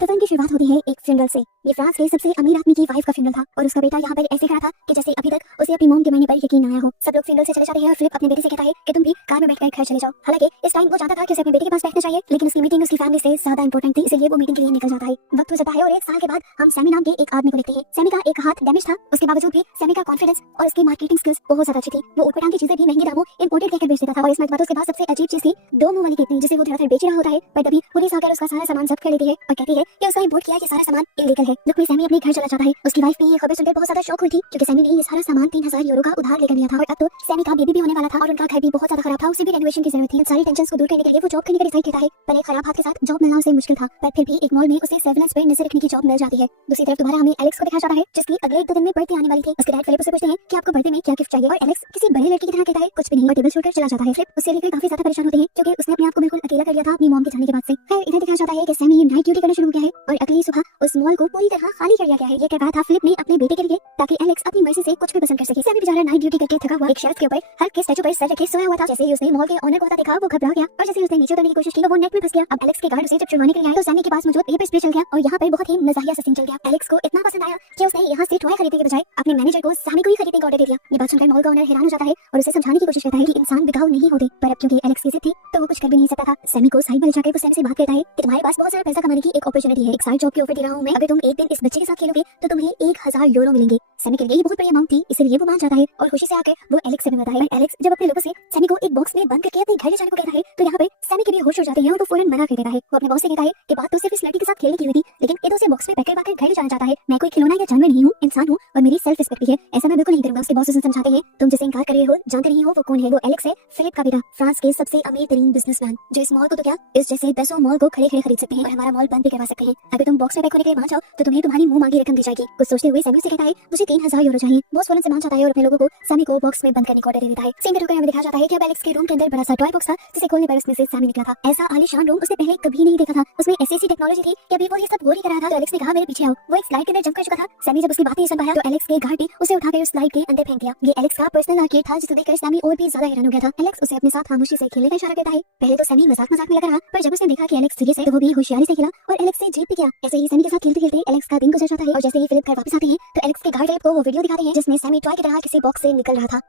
तो फिल्म की शुरुआत होती है एक फ्यूनरल से। ये फ्रांस के सबसे अमीर आदमी की वाइफ का फ्यूनरल था और उसका बेटा यहाँ पर ऐसे खड़ा था कि जैसे अभी तक उसे अपनी मॉम के मरने पर यकीन आया हो। सब लोग फ्यूनरल से चले जाते हैं और फिलिप अपने बेटे से कहता है कि तुम भी कार में बैठकर घर चले जाओ। हालांकि इस टाइम वो जानता था कि उसे अपने बेटे के पास बैठना चाहिए, लेकिन उसकी मीटिंग उसकी फैमिली से ज्यादा इंपॉर्टेंट थी, इसलिए वो मीटिंग के लिए निकल जाता है। वक्त गुजरता है और एक साल के बाद हम सैमी नाम के एक आदमी को देखते हैं। सैमी का एक हाथ डैमेज था, उसके बावजूद भी सैमी का कॉन्फिडेंस और उसकी मार्केटिंग स्किल्स बहुत ज्यादा अच्छी थी। वो ऊटपटांग की चीजें भी महंगी दामों इंपोर्टेड कहकर बेच देता था। और इस मत उसके बाद सबसे अजीब चीज थी दो मुंह वाली केतली, जिसे वो धड़ाधड़ बेच रहा होता है, पर तभी पुलिस आकर उसका सारा सामान जब्त कर लेती है और कहती है कि उसका इंपोर्ट किया ये सारा सामान इलीगल है। दुख में सैमी अपने घर चला जाता है। उसकी वाइफ ने ये खबर सुनकर बहुत ज्यादा शॉक हुई थी, क्योंकि सैमी ने ये सारा सामान 3000 यूरो का उधार लेकर लिया था और अब तो सैमी का बेबी भी होने वाला था और उनका घर भी बहुत ज्यादा खराब था। उसे भी रेनोवेशन की जरूरत थी। सारी टेंशन को दूर करने के लिए वो जॉब करने का डिसाइड करता है, पर एक खराब हाथ के साथ जॉब मिलना उसे मुश्किल था। पर फिर भी एक मॉल में उसे सर्विलेंस पर नजर रखने की जॉब मिल जाती है। दूसरी तरफ दोबारा हमें एलेक्स को दिखाया जाता है, जिसकी अगले 1-2 दिन में बर्थडे आने वाली थी। उसके डैड फिलिप उसे पूछते हैं कि आपको बर्थडे में क्या गिफ्ट चाहिए, और एलेक्स किसी बड़े लड़की की तरह कहता है कुछ भी नहीं और टेबल छोड़कर चला जाता है। फिलिप उससे लेकर काफी ज्यादा परेशान होते हैं, क्योंकि उसने अपने आप को बिल्कुल अकेला कर लिया था अपनी मॉम के जाने के बाद से। फिर इधर दिखाया जाता है कि सैमी नाइट ड्यूटी करना शुरू हो गया है और अगली सुबह उस मॉल को पूरी तरह खाली कर दिया गया है। ये कहा था फिलिप ने अपने बेटे के लिए, ताकि एलेक्स अपनी मर्जी से कुछ भी पसंद कर सके। सैमी बेचारा नाइट ड्यूटी करके थका हुआ एक शेल्फ के ऊपर हल्क के स्टैचू पर सर रखे सोया हुआ था। जैसे ही उसने मॉल के ओनर को होता देखा, वो घबरा गया और जैसे ही उसने नीचे उतरने की कोशिश की तो वो नेट में फंस गया। अब एलेक्स के गार्ड उसे जब छुड़वाने के लिए आए तो सैमी के पास मौजूद पेपर स्प्रे चल गया और यहाँ पर बहुत ही मजाहिया सा सीन चल गया। एलेक्स को इतना पसंद आया कि उसने यहाँ से टॉय खरीदने के बजाय अपने मैनेजर को सैमी को ही खरीदने का ऑर्डर दे दिया। ये बात सुनकर मॉल का ओनर हैरान हो जाता है और उसे समझाने की कोशिश करता है कि इंसान बिकाऊ नहीं होते, पर अब क्योंकि एलेक्स की जिद थी तो वो कुछ कर भी नहीं सकता था। सैमी को साइड में ले जाकर वो सैमी से बात करता है कि तुम्हारे पास बहुत सारा पैसा कमाने की एक अपॉर्चुनिटी है, एक साइड जॉब की ऑफर दे रहा हूँ मैं, अगर तुम एक दिन इस बच्चे के साथ खेलोगे तो तुम्हें 1000 यूरो मिलेंगे। सैमी के लिए ये बहुत बड़ी अमाउंट थी, इसलिए वो मान जाता है और खुशी से आकर वो एलेक्स से मिलता है। एलेक्स जब अपने लोगों से सैमी को एक बॉक्स में बंद करके अपने घर ले जाने को कहता है तो यहाँ पे सैमी के भी होश उड़ जाते हैं और वो फौरन मना कर देता है। वो अपने बॉस से कहता है कि बात तो सिर्फ इस लड़की के साथ खेलने की हुई थी, लेकिन ये तो उसे बॉक्स में पैक करके घर ले जाना चाहता है। मैं कोई खिलौना या जानवर नहीं हूँ, इंसान हूँ और मेरी सेल्फ रिस्पेक्ट भी है, ऐसा मैं बिल्कुल नहीं करूंगा। उसके बॉस उसे समझाते हैं तुम जिसे इनकार कर रहे हो जानते नहीं हो वो कौन है। वो एलेक्स है, फिलिप का बेटा, फ्रांस के सबसे अमीर तरीन बिजनेसमैन, जो इस मॉल को तो क्या इस जैसे 10 मॉल को खड़े खड़े खरीद सकते हैं और हमारा मॉल बंद भी करवा सकते हैं। अगर तुम बॉक्स में पैक होने के लिए मान जाओ तो तुम्हें तुम्हारी मुंह मांगी रकम दी जाएगी। कुछ सोचते हुए सैमी से कहता है मुझे 3000 यूरो चाहिए। बॉस फौरन से मान जाता है और अपने लोगों को सैमी को बॉक्स में बंद करने का ऑर्डर दे देता है। सीन कट हमें दिखाया जाता है कि अब एलेक्स के रूम के अंदर बड़ा सा टॉय बॉक्स था, जिसे खोलने पर उसमें से सैमी निकला था। ऐसा आलीशान रूम उसने पहले कभी नहीं देखा था। उसमें ऐसी टेक्नोलॉजी थी कि अभी वो ये सब हो ही कर रहा था तो एलेक्स ने कहा मेरे पीछे आओ। वो एक स्लाइड के अंदर जंप कर चुका था। सैमी जब उसकी बातें नहीं सुन पाया तो एलेक्स के गार्ड ने उसे उठाकर उस स्लाइड के अंदर फेंक दिया। ये एलेक्स का पर्सनल आर्केड था, जिसे देखकर सैमी और भी ज्यादा हैरान हो गया था। एलेक्स उसे अपने साथ खामोशी से खेलने का इशारा करता है। पहले तो सैमी मजाक मजाक में लग रहा, पर जब उसने देखा कि एलेक्स सीरियस है तो वो भी होशियारी से खेला और एलेक्स से जीत भी गया। ऐसे ही सैमी के साथ खेलते खेलते एलेक्स का दिन गुजर जाता है और जैसे ही फिलिप घर वापस आते हैं तो एलेक्स के गार्ड फिलिप को वो वीडियो दिखाते हैं जिसमें सैमी टॉय की तरह किसी बॉक्स से निकल रहा था।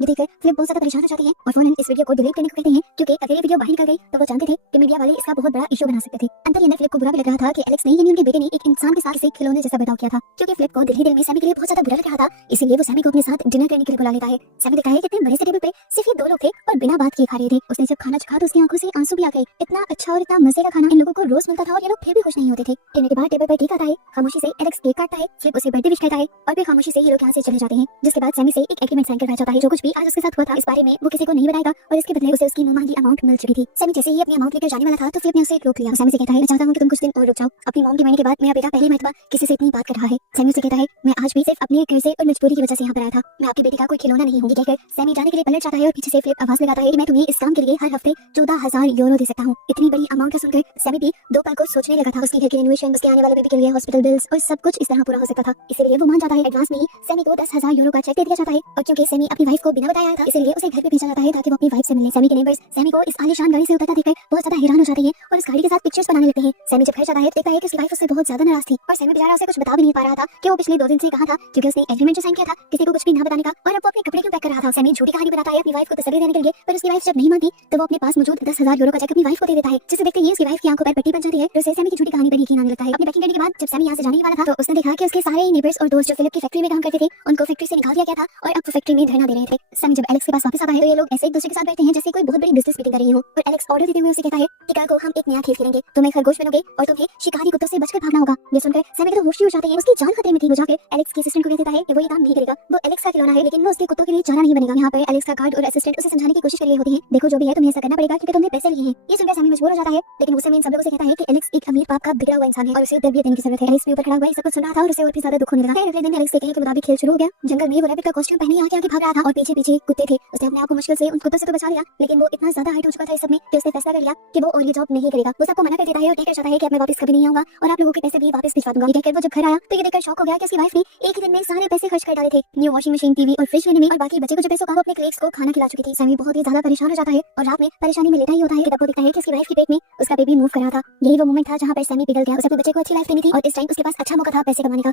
ये देखकर फिलिप बहुत ज्यादा परेशान हो जाते हैं और फौरन इस वीडियो को डिलीट करने को कहते हैं, क्योंकि अगर ये वीडियो बाहर निकल गई तो वो जानते थे कि मीडिया वाले इसका बहुत बड़ा इशू बना सकते थे। अंदर ही अंदर फिलिप को बुरा भी लग रहा था कि एलेक्स ने यानी उनके बेटे ने एक इंसान के साथ इसे खिलौने जैसा बर्ताव किया था, क्योंकि फिलिप को दिल ही दिल में सैमी के लिए बहुत ज्यादा बुरा लग रहा था। इसीलिए वो सैमी को अपने साथ डिनर करने के लिए बुला लेता है। सैमी देखता है कि इतने बड़े से टेबल पे सिर्फ ये 2 लोग थे और बिना बात किए खा रहे थे। उसने जब खाना चखा तो उसकी आंखों से आंसू भी आ गए। इतना अच्छा और इतना मजे का खाना इन लोगों को रोज मिलता था और ये लोग फिर भी खुश नहीं होते थे। डिनर के बाद टेबल पर केक आता है, खामोशी से एलेक्स केक काटता है, फिलिप उसे बर्थडे विश करता है और फिर खामोशी से ये लोग यहाँ से चले जाते हैं। जिसके बाद सैमी से एक एग्रीमेंट साइन करवाया जाता है, जो कुछ भी आज उसके साथ हुआ था इस बारे में वो किसी को नहीं बताएगा और इसके बदले उसे उसकी मुंह अमाउंट मिल चुकी थी। सैमी जैसे ही अपनी अमाउंट लेकर जाने वाला था तो फिलिप ने उसे रोक लिया। सैमी से कहता है मैं चाहता हूं कि तुम कुछ दिन और रुक जाओ। अपनी मॉम के मरने के बाद मेरा बेटा पहली मर्तबा किसी से इतनी बात कर रहा है। सैमी से कहता है मैं आज भी सिर्फ अपने घर से और मजबूरी की वजह से यहाँ पर आया था, मैं आपके बेटे का कोई खिलौना नहीं हूँ। कहकर सैमी जाने के लिए पलट जाता है और पीछे से फिलिप आवाज लगाता है कि मैं तुम्हें इस काम के लिए हर हफ्ते 14000 यूरो दे सकता हूँ। इतनी बड़ी अमाउंट का सुनकर सैमी भी 2 पल को सोचने लगा था। उसकी घर की रेनोवेशन, उसके आने वाले बेबी के लिए हॉस्पिटल बिल्स और सब कुछ इस तरह पूरा हो सकता था, इसलिए वो मान जाता है। एडवांस में ही सैमी को 10000 यूरो का चेक दे दिया जाता है और क्योंकि सैमी अपनी वाइफ को बिना बताया था इसलिए उसे घर पे भेजा जाता है ताकि वो अपनी वाइफ से मिले। सैमी के नेबर्स सैमी को इस आलीशान गाड़ी से उतरता देखकर बहुत ज्यादा हैरान हो जाते हैं और इस गाड़ी के साथ पिक्चर्स बनाने लगते हैं। सैमी जब घर जाता है तो देखता है कि उसकी वाइफ उससे बहुत ज्यादा नाराज थी और सैमी बेचारा उसे कुछ बता भी नहीं पा रहा था कि वो पिछले 2 दिन से कहा था, क्योंकि उसने एग्रीमेंट साइन किया था किसी को कुछ भी ना बताने का और अब वो अपने कपड़े क्यों पैक कर रहा था। सैमी झूठी कहानी बताता है अपनी वाइफ को तसल्ली देने के लिए, पर उसकी वाइफ जब नहीं मानती तो वो अपने पास मौजूद 10000 यूरो का चेक अपनी वाइफ को दे देता है, जिसे देखते ही उसकी वाइफ की आंखों पर पट्टी बन जाती है। तो उसे सैमी की झूठी कहानी पर यकीन आने लगता है। अपनी पैकिंग करने के बाद जब सैमी यहाँ से जाने वाला था तो उसने देखा कि उसके सारे नेबर्स और दोस्त जो फिलिप की फैक्ट्री में काम करते थे उनको फैक्ट्री से निकाल दिया गया था और अब वो फैक्ट्री में धरना दे रहे थे। सैमी जब एलेक्स के पास वापस आता है तो ये लोग ऐसे एक दूसरे के साथ बैठे हैं जैसे कोई बहुत बड़ी बिजनेस मीटिंग कर रही हो और एलेक्स ऑर्डर देते हुए उसे कहता है कि कल को हम एक नया खेल खेलेंगे, तुम्हें खरगोश बनोगे और तुम्हें शिकारी कुत्तों से बचकर भागना होगा। ये सुनकर सैमी के तो होश ही उड़ जाते हैं। उसकी जान खतरे में थी। वो जाकर एलेक्स की असिस्टेंट को कह देता है कि वो ये काम नहीं करेगा, वो एलेक्स का खिलौना है लेकिन वो उसके कुत्तों के लिए चारा नहीं बनेगा। यहाँ पर एलेक्स का गार्ड और असिस्टेंट उसे समझाने की कोशिश कर रही होती है, देखो जो भी है तुम्हें ऐसा करना पड़ेगा क्योंकि तुमने पैसे लिए हैं। ये सुनकर सैमी मजबूर हो जाता है, लेकिन उसे में सब लोगों से कहता है कि एलेक्स एक अमीर बाप का बिगड़ा हुआ इंसान है और उसे तरबियत देने की जरूरत है। एलेक्स भी ऊपर खड़ा हुआ सब कुछ सुन रहा था और उसे और भी ज्यादा दुख होने लगा। अगले दिन एलेक्स के कहने के मुताबिक खेल शुरू हो गया। जंगल में वो रैबिट का कॉस्ट्यूम पहने आगे आगे भाग रहा था और पीछे पीछे कुत्ते थे। उसने अपने आप को मुश्किल से उन कुत्तों से तो बचा लिया, लेकिन वो इतना ज्यादा हाइट हो चुका था इस सब में कि उसने फैसला कर लिया कि वो और ये जॉब नहीं करेगा। वो सबको मना कर देता है और कहकर जाता है कि मैं वापस कभी नहीं आऊंगा और आप लोगों के पैसे भी वापस भिजवा दूंगा। ये कहकर वो जब घर आया तो ये देखकर शॉक हो गया कि उसकी वाइफ ने एक ही दिन में सारे पैसे खर्च कर डाले थे न्यू वॉशिंग मशीन, टीवी और फ्रिज लेने में, और बाकी बचे कुछ पैसों का वो अपने क्रेक्स को खाना खिला चुकी थी। सैमी बहुत ही ज्यादा परेशान हो जाता है और रात में परेशानी में लेटा ही होता है कि तब वो देखता है कि उसकी वाइफ के पेट में उसका बेबी मूव कर रहा था। यही वो मोमेंट था जहां पर सैमी पिघल गया। उसे अपने बच्चे को अच्छी लाइफ देनी थी और इस टाइम उसके पास अच्छा मौका था पैसे कमाने का।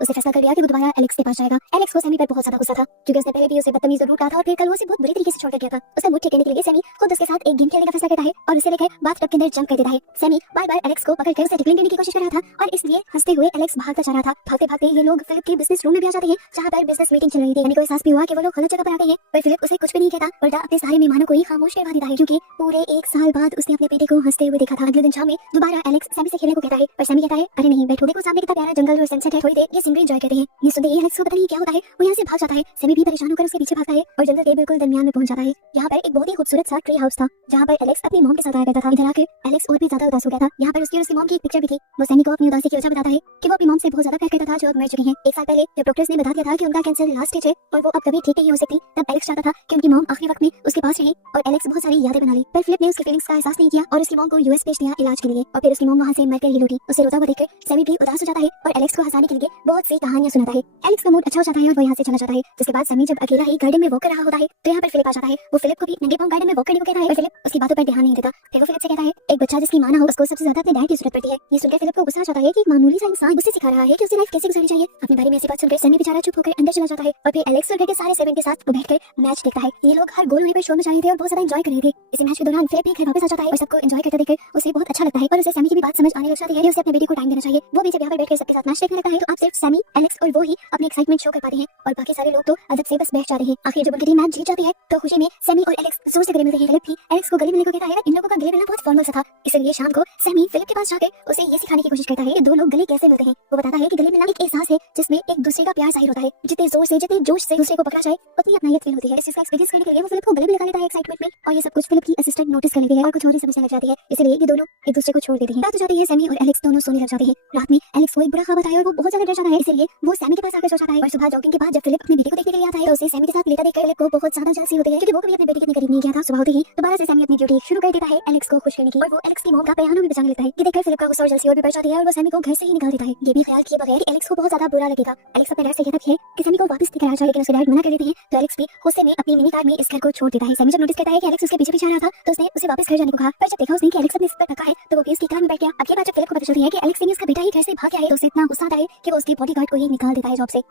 उसे फैसला कर लिया कि वो दोबारा एलेक्स के पास जाएगा। एलेक्स को सैमी पर बहुत ज्यादा गुस्सा था क्योंकि उसने पहले भी उसे बदतमीज और रूड कहा था और फिर कल वो उसे बहुत बुरी तरीके से छोड़ कर गया था। उसे मुझे कहने के लिए सैमी खुद उसके साथ एक गेम खेलने का फैसला करता है और उसे लेकर बाथटब के अंदर जंप कर देता है। सैमी बार बार एलेक्स को पकड़कर उसे टिकलिंग देने की कोशिश कर रहा था और इसलिए हंसते हुए एलेक्स भागता जा रहा था। भागते भागते ये लोग फिलिप के बिजनेस रूम में भी आ जाते हैं जहां पर बिजनेस मीटिंग चल रही थी। को एहसास भी हुआ कि वो लोग गलत जगह पर आ गए हैं, पर फिलिप उसे कुछ भी नहीं कहता, उल्टा अपने सारे मेहमानों को ही खामोश करवा देता है क्योंकि पूरे 1 साल बाद उसने अपने बेटे को हंसते हुए देखा था। अगले दिन शाम में दोबारा एलेक्स सैमी से खेलने को कहता है, पर सैमी कहता है अरे नहीं बैठो, देखो सामने कितना प्यारा जंगल और सनसेट है, थोड़ी देर ये सीनरी एंजॉय करते हैं। ये सुनते ही एलेक्स को पता नहीं क्या होता है, वो यहाँ से भाग जाता है। सैमी भी परेशान होकर उसके पीछे भागता है और जंगल के बिल्कुल दरमियान में पहुंच जाता है। यहाँ पर एक बहुत ही खूबसूरत सा ट्री हाउस था जहाँ पर एलेक्स अपनी मॉम के साथ आया करता था। इधर आकर एलेक्स और भी ज्यादा उदास हो गया था। यहाँ पर उसकी मॉम की एक पिक्चर भी थी। वो सैमी को अपनी उदासी की वजह बताता है कि वो अपनी मॉम से बहुत ज्यादा प्यार करता था जो अब मर चुकी हैं। 1 साल पहले जब डॉक्टर्स ने बता दिया था कि उनका कैंसर लास्ट स्टेज है और वो अब कभी ठीक नहीं हो सकती, तब एलेक्स चाहता था कि उनकी मॉम आखिरी वक्त में उसके पास रहे और एलेक्स बहुत सारी यादें बना ली। पर फिलिप ने उसकी फीलिंग्स का एहसास नहीं किया और उसकी मॉम को यूएस भेज दिया इलाज के लिए और फिर उसकी मॉम वहाँ से मरकर ही लौटी। उसे रोता हुआ देखकर सैमी भी उदास हो जाता है और एलेक्स को हंसाने के लिए बहुत सी कहानियां सुनाता है। एलेक्स का मूड अच्छा हो जाता है और वो यहाँ से चला जाता है। जिसके बाद सैमी जब अकेला ही गार्डन में वॉक कर रहा होता है तो यहाँ पर फिलिप आ जाता है। वो फिलिप को भी नंगे पांव गार्डन में वॉक करने को कहता है और फिलिप उसकी बातों पर ध्यान नहीं देता। फिर वो फिलिप से कहता है एक बच्चा जिसकी मां ना हो उसको सबसे ज्यादा अपने डैड की जरूरत पड़ती है। ये सुनकर फिलिप को गुस्सा आ जाता है कि एक मामूली सा इंसान उसे सिखा रहा है कि उसे लाइफ कैसे गुजारनी चाहिए। अपने बारे में ऐसी बात सुनकर सैमी बेचारा चुप होकर अंदर चला जाता है और फिर एलेक्स और घर के सारे सर्वेंट के साथ बैठकर मैच देखता है। ये लोग हर गोल होने पर शोर मचा रहे थे और बहुत ज्यादा एंजॉय कर रहे थे। इसी मैच के दौरान फिलिप भी घर वापस आ जाता है और सबको एंजॉय करते देखकर उसे बहुत अच्छा लगता है और उसे सैमी की भी बात समझ आने लग जाती है कि उसे अपने बेटे को टाइम देना चाहिए। वो भी जब यहाँ पर बैठकर सबके साथ मैच देखने लगता है तो अब सिर्फ सैमी, एलेक्स और वो ही अपनी एक्साइटमेंट शो कर पाते हैं और बाकी सारे लोग तो अदब से बस बैठ जाते हैं। आखिर जब उनकी टीम मैच जीत जाती है तो खुशी में सैमी और एलेक्स जोर से गले मिलते हैं। फिलिप भी एलेक्स को गले मिलने को कहता है। इन लोगों का गले मिलना बहुत फॉर्मल सा था, इसलिए शाम को सैमी फिलिप के पास जाकर उसे ये सिखाने की कोशिश करता है कि दो लोग गले कैसे मिलते हैं। वो बताता है कि गले मिलना एक एहसास है जिसमें एक दूसरे का प्यार जाहिर होता है। जितने जोर से, जितने जोश से दूसरे को पकड़ा जाए उतनी अपनायत फील होती है। इस चीज का एक्सपीरियंस करने के लिए वो फिलिप को गले में लगा लेता है एक्साइटमेंट में और ये सब कुछ फिलिप की असिस्टेंट नोटिस कर लेती है और कुछ और ही समझने लग जाती है। इसलिए ये दोनों एक दूसरे को छोड़ देते हैं। रात हो जाती है, सैमी और एलेक्स दोनों सोने लग जाते हैं। रात में एलेक्स को एक बुरा ख्वाब आता है और वो बहुत ज्यादा डर जाता है, इसलिए वो सैमी के पास आकर सो जाता है। और सुबह जॉगिंग के बाद जब फिलिप अपने बेटे को देखने के लिए आता है तो उसे सैमी के साथ लेटा देखकर फिलिप को बहुत ज्यादा जलसी होती है क्योंकि वो कभी अपने बेटे के करीब नहीं गया था। सुबह होते ही दोबारा से सैमी अपनी ड्यूटी शुरू कर देता है एलेक्स को खुश करने की और वो एलेक्स की मॉम का पियानो भी बजाने लगता है। ये देखकर फिलिप का गुस्सा और जलसी और भी बढ़ जाती है और वो सैमी को घर से ही निकाल देता है। ये भी ख्याल किए बगैर एलेक्स को बहुत ज्यादा बुरा लगेगा। एलेक्स अपने डैड से कहता है कि सैमी को वापस लेकर आ जाए, लेकिन उसके डैड मना कर देते हैं तो एलेक्स भी गुस्से में अपनी मिनी कार में इस घर को छोड़ देता है। सैमी जब नोटिस करता है कि एलेक्स उसके पीछे पीछे आ रहा था तो उसने उसे वापस घर जाने को कहा, पर जब देखा उसने कि एलेक्स अपने सिर पर रखा है तो वो भी उसकी कार में बैठ गया। अब ये बात जब फिलिप को पता चलती है कि एलेक्स ने उसका बेटा ही घर से भाग गया है तो उसे इतना गुस्सा आता है कि वो उसके बॉडीगार्ड को ही निकाल देता है जॉब से।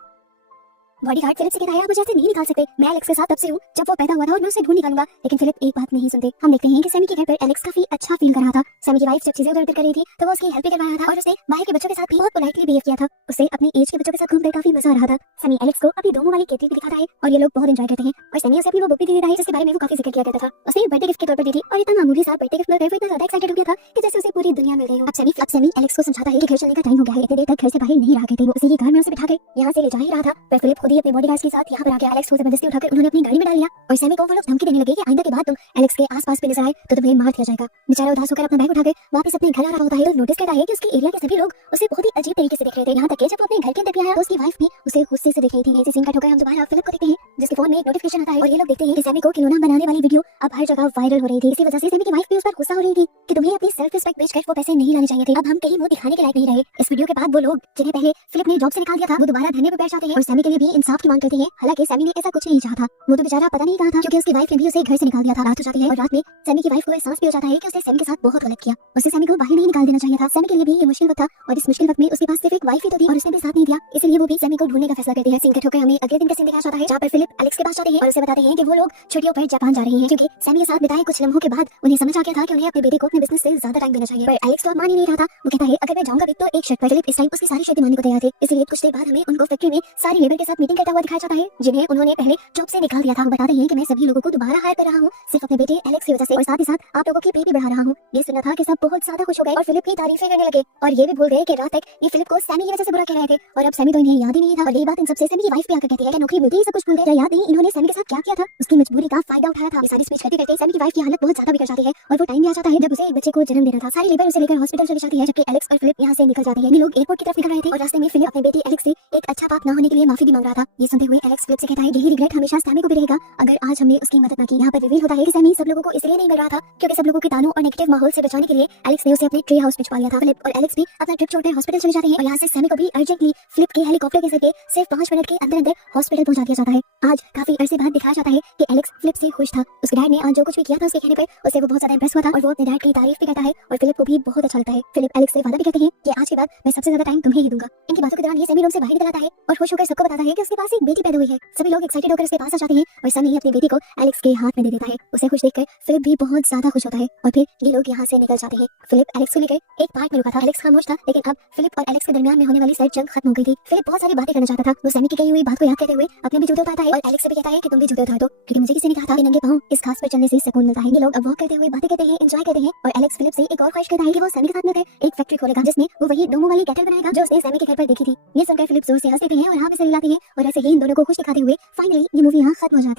बॉडीगार्ड फिलिप से कहता है आप मुझे ऐसे नहीं निकाल सकते, मैं एलेक्स के साथ तब से हूँ जब वो पैदा हुआ था और मैं उसे ढूंढ निकालूंगा। लेकिन फिलिप एक बात नहीं सुनते। हम देखते हैं कि सैमी के घर पर एलेक्स काफी अच्छा फील कर रहा था। सैमी की वाइफ जब चीजें उधर कर रही थी तो वो उसकी हेल्प भी करवा रहा था और उसने बाहर के बच्चों के साथ भी बहुत पोलाइटली बिहेव किया था। उसे अपनी एज के बच्चों के साथ घूमकर काफी मजा आ रहा था। सैमी एलेक्स को अपनी दोनों वाली केटली भी दिखाता है और ये लोग बहुत एंजॉय करते हैं और सैमी उसे अपनी वो बुक भी दे देता है जिसके बारे में वो काफी जिक्र किया करता था। उसने बर्थडे गिफ्ट के तौर पर दी थी और इतना मामूली सा बर्थडे गिफ्ट मिलकर वो इतना ज्यादा एक्साइटेड हो गया था कि जैसे उसे पूरी दुनिया मिल गई हो। अब सैमी एलेक्स को समझाता है कि घर चलने का टाइम हो गया है, इतनी देर तक घर से बाहर नहीं रहा थे। वो उसी की कार में उसे बिठाकर यहाँ से ले जा ही रहा था, पर फिलिप खुद ही अपने बॉडीगार्ड्स के साथ यहाँ पर आ गया। एलेक्स को जबरदस्ती उठाकर उन्होंने अपनी गाड़ी में डाल लिया और सैमी को वो लोग धमकी देने लगे कि आइंदा के बाद तुम एलेक्स के आसपास पे नजर आए तो तुम्हें मार दिया जाएगा। बेचारा उदास होकर अपना बैग उठाकर वापस अपने घर आ रहा होता है तो नोटिस करता है कि उसके एरिया के सभी लोग उसे बहुत ही अजीब तरीके से देख रहे थे। यहाँ तक कि जब वो अपने घर के अंदर आया तो उसकी वाइफ भी उसे गुस्से से देख रही थी। ऐसे सीन कट होकर हम दोबारा फिलिप को देखते हैं जिसके फोन में एक नोटिफिकेशन आता है और ये लोग देखते हैं कि सैमी को खिलौना बनाने वाली वीडियो अब हर जगह वायरल हो रही थी। इसी वजह से सैमी की वाइफ भी उस पर गुस्सा हो रही थी कि तुम्हें अपनी सेल्फ रिस्पेक्ट बेचकर वो पैसे नहीं लाने चाहिए थे। अब हम कहीं वो दिखाने के लायक नहीं रहे। इस वीडियो के बाद वो लोग जिन्हें पहले फिलिप ने जॉब से निकाल दिया था वो दोबारा धरने पर बैठ जाते हैं और सैमी के लिए भी इंसाफ की मांग करते हैं। हालांकि सैमी ने ऐसा कुछ नहीं चाहा था, वो तो बेचारा पता नहीं कहा था क्योंकि उसकी वाइफ ने भी उसे घर से निकाल दिया था। रात हो जाती है और रात में सैमी की वाइफ को एहसास भी हो जाता है कि उसने सैमी के साथ बहुत गलत किया। उसे सैमी को बाहर नहीं निकाल देना चाहिए था। सैमी के लिए भी ये मुश्किल वक्त था और इस मुश्किल वक्त में उसके पास सिर्फ एक वाइफ ही तो थी और उसने भी साथ नहीं दिया, इसलिए वो भी सैमी को ढूंढने का फैसला करते हैं। सीन कट होकर हमें अगले दिन का सीन दिखाया जाता है जहाँ पर फिलिप एलेक्स के पास जाते हैं और उसे बताते हैं कि वो लोग छुट्टियों पर जापान जा रहे हैं क्योंकि सैमी के साथ बिताए कुछ लम्हों के बाद उन्हें समझ आ गया था कि उन्हें अपने बेटे को अपने बिजनेस से ज्यादा टाइम देना चाहिए। पर एलेक्स तो मान ही नहीं रहा था। वो कहता है अगर मैं जाऊंगा भी तो एक शर्त पर। फिलिप इस टाइम उसकी सारी शर्तें मानने को तैयार थे, इसलिए कुछ देर बाद हमें उनको फैक्ट्री में सारी लेबर के साथ मीटिंग करता हुआ दिखाया जाता है जिन्हें उन्होंने पहले जॉब से निकाल दिया था। वो बताते हैं कि मैं सभी लोगों को दोबारा हायर कर रहा हूँ सिर्फ अपने बेटे एलेक्स की वजह से और साथ ही साथ आप लोगों की पे भी बढ़ा रहा हूँ। ये सुना था कि सब बहुत ज्यादा खुश हो गए और फिलिप की तारीफें करने लगे और ये भी भूल गए कि रात तक ये फिलिप को सैमी की वजह से बुरा कह रहे थे और अब सैमी तो इन्हें याद ही नहीं था। और यही बात इन सबसे सैमी की वाइफ भी आकर कहती है कि नौकरी मिलती ही सब कुछ भूल गए, याद नहीं इन्होंने सैमी के साथ क्या किया था, उसकी मजबूरी का फायदा उठाया था। ये सारी स्पीच करते करते सैमी की वाइफ की हालत बहुत ज्यादा बिगड़ जाती है और वो टाइम भी आ जाता है जब उसे एक बच्चे को जन्म देना था। सारी लेबर उसे लेकर हॉस्पिटल चली जाती है जबकि एलेक्स और फिलिप यहाँ से निकल जाते हैं। ये लोग एयरपोर्ट की तरफ निकल रहे थे और रास्ते में फिलिप अपने बेटी एलेक्स से एक अच्छा बात न होने के लिए माफी भी मांग रहा था। था। ये सुनते हुए एलेक्स फिलिप से कहता है यही रिग्रेट हमेशा सैमी को भी रहेगा अगर आज हमने उसकी मदद न की। यहाँ पर रिवील होता है कि सैमी सब लोगों को इसलिए नहीं मिल रहा था क्योंकि सब लोगों के तानों और नेगेटिव माहौल से बचाने के लिए एलेक्स ने उसे अपने ट्री हाउस में छुपा लिया था। फिलिप और एलेक्स भी अपना ट्रिप छोड़कर हॉस्पिटल चले जाते हैं और यहाँ से सैमी को भी अर्जेंटली फिलिप के हेलीकॉप्टर के जरिए सिर्फ 5 मिनट के अंदर अंदर हॉस्पिटल पहुंचा दिया जाता है। आज काफी अरसे बाद दिखाया जाता है कि एलेक्स फिलिप से खुश था। उसके डैड ने आज जो कुछ भी किया था उसके कहने पर उसे वो बहुत ज्यादा इंप्रेस हुआ था और वो अपने डैड की तारीफ भी करता है और फिलिप को भी बहुत अच्छा लगता है। फिलिप एलेक्स से वादा भी करते हैं कि आज के बाद मैं सबसे ज्यादा टाइम तुम्हें ही दूंगा। इनकी बातों के दौरान ये सैमी रूम से बाहर निकल आता है और खुश होकर सबको बताता है कि उसके पास एक बेटी पैदा हुई है। सभी लोग एक्साइटेड होकर उसके पास आ जाते हैं और सैमी अपनी बेटी को एलेक्स के हाथ में दे देता है। उसे खुश देखकर फिलिप भी बहुत ज्यादा खुश होता है और फिर ये लोग यहाँ से निकल जाते हैं। फिलिप एलेक्स को लेकर एक पार्ट में रुका था। एलेक्स खामोश था लेकिन अब फिलिप और एलेक्स के दरमियान में होने वाली सर जंग खत्म हो गई थी। फिलिप बहुत सारी बातें करना चाहता था। वो सैमी की कही हुई बात को याद करते हुए अपने भी जूते उतारता है और एलेक्स से भी कहता है कि तुम भी जूते उतार दो क्योंकि मुझे किसी ने कहा था कि नंगे पांव इस घास पर चलने से सुकून मिलता है। ये लोग अब वॉक करते हुए बातें करते हैं, एंजॉय करते हैं और एलेक्स फिलिप से एक और ख्वाहिश करता है कि वो सैमी के साथ मिलकर एक फैक्ट्री खोलेगा जिसमें वो वही डोमो वाली कैटल बनाएगा जो उसने सैमी के घर पर देखी थी। ये सुनकर फिलिप जोर से हंसते हैं और यहाँ पे से हिलाते हैं और ऐसे ही इन दोनों को खुश दिखाते हुए फाइनली ये मूवी यहाँ खत्म हो जाती है।